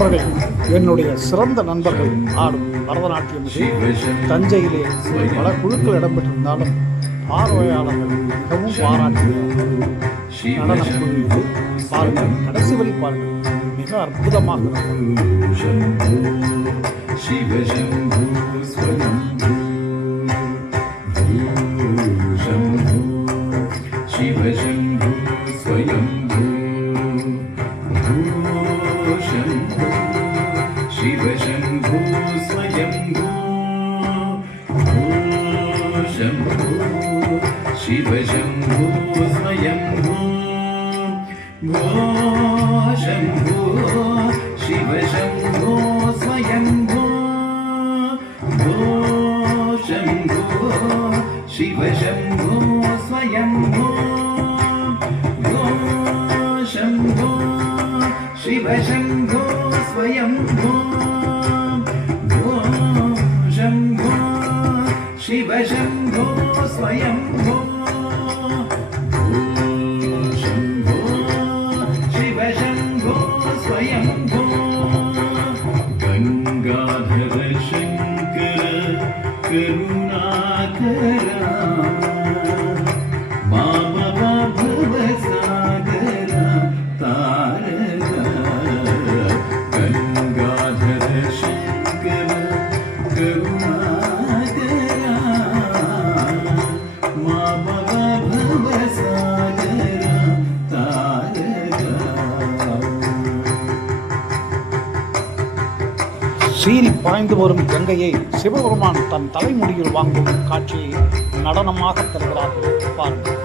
நண்பர்கள், என்னுடைய சிறந்த நண்பர்கள் ஆடும் பரதநாட்டியம் தஞ்சையிலே பல குழுக்கள் இடம்பெற்றிருந்தாலும் பார்வையாளர்கள் மிகவும் பாராட்டிய நடனம் குழு இது. பாருங்கள், கடைசி வழி பாருங்கள், மிக அற்புதமாக शिव शंभो स्वयंभू भो शंभो शिव शंभो स्वयंभू भो शंभो शिव शंभो स्वयंभू भो शंभो शिव शंभो स्वयंभू भो शंभो शिव शंभो स्वयंभू சீறி பாய்ந்து வரும் கங்கையை சிவபெருமான் தன் தலைமுடியில் வாங்கும் காட்சியை நடனமாக தருகிறார்கள். பாருங்கள்.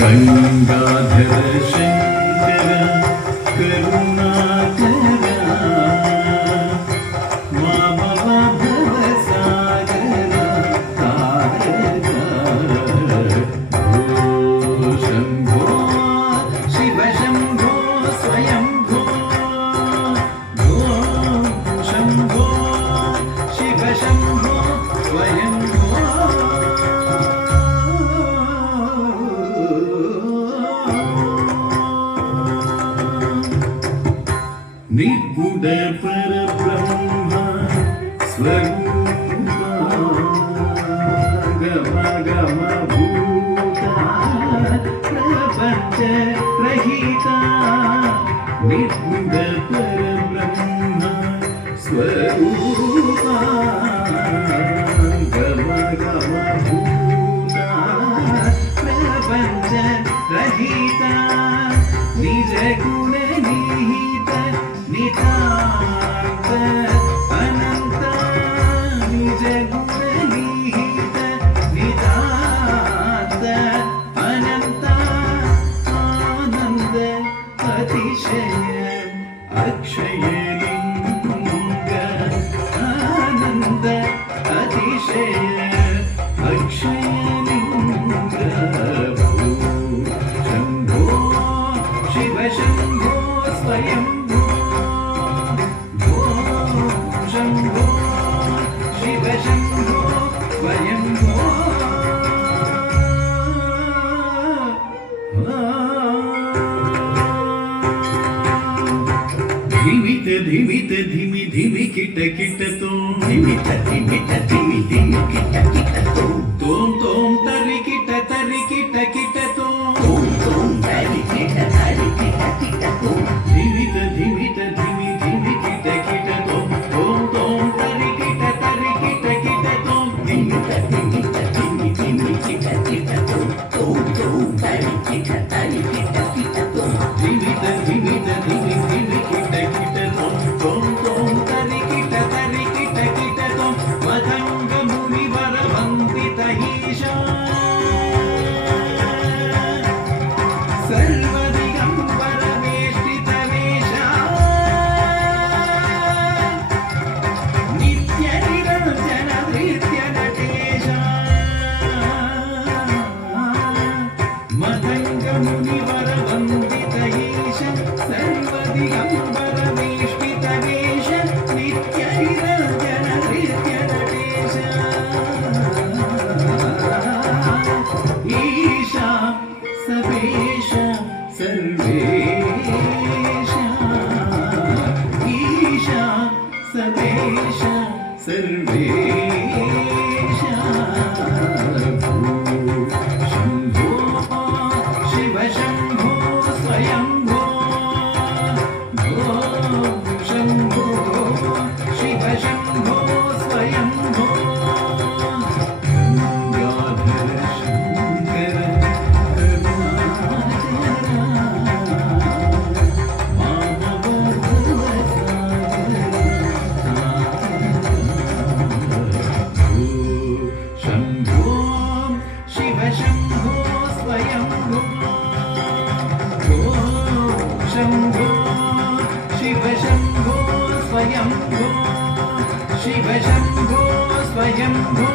गंगाधर शंकर करुणाकर मामा भव सागर तारक भो गमभूता प्रपञ्च रहिता निर्गुण परब्रह्म स्वरूपा गमभूता प्रपञ्च रहिता निज गुण निहित नितान्त अनन्त निज गुण निहित नितान्त अनन्त आनन्द अतिशय अक्षय लिंग आनन्द अतिशय अक्षय लिंग शंभो शिव शंभो स्वयंभो भो शंभो शिव शंभो स्वयंभो धिमित धिमित धिमि धिमि किट किट तोम धिमित धिमित धिमि धिमि किट किट तोम तोम तरि किट किट तोम तरि किट किट तोम धिमित धिमित धिमि धिमि किट तोम तोम तरि किट किट तोम धिमित धिमित धिमि धिमि किट तोम तरि किट किट तोम धिमित धिमित धिमि धिमि किट तोम तरि किट तोम मदङ्ग मुनिवर वन्दित ईशा सर्वदिगम्बर वेष्टित वेशा नित्य निरञ्जन धृत्य नटेशा मदङ्ग मुनिवर वन्दित ईशा सर्वदिगम्बर वेष्टित वेश नित्य निरञ्जन धृत्य नटेशा ईशा सवेश सर्वेश ईशा सवेश सर्वेश शंभो शिव शंभो स्वयंभो भो शंभो शिव शंभो स्वयंभो गंगाधर शंकर शंभो शिव शंभो स्वयंभो भो शंभो शिव शंभो स्वयंभो शिव शंभो स्वयंभो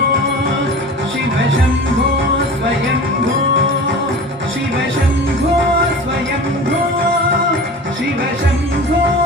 शिव शंभो स्वयंभो शिव शंभो स्वयंभो शिव शंभो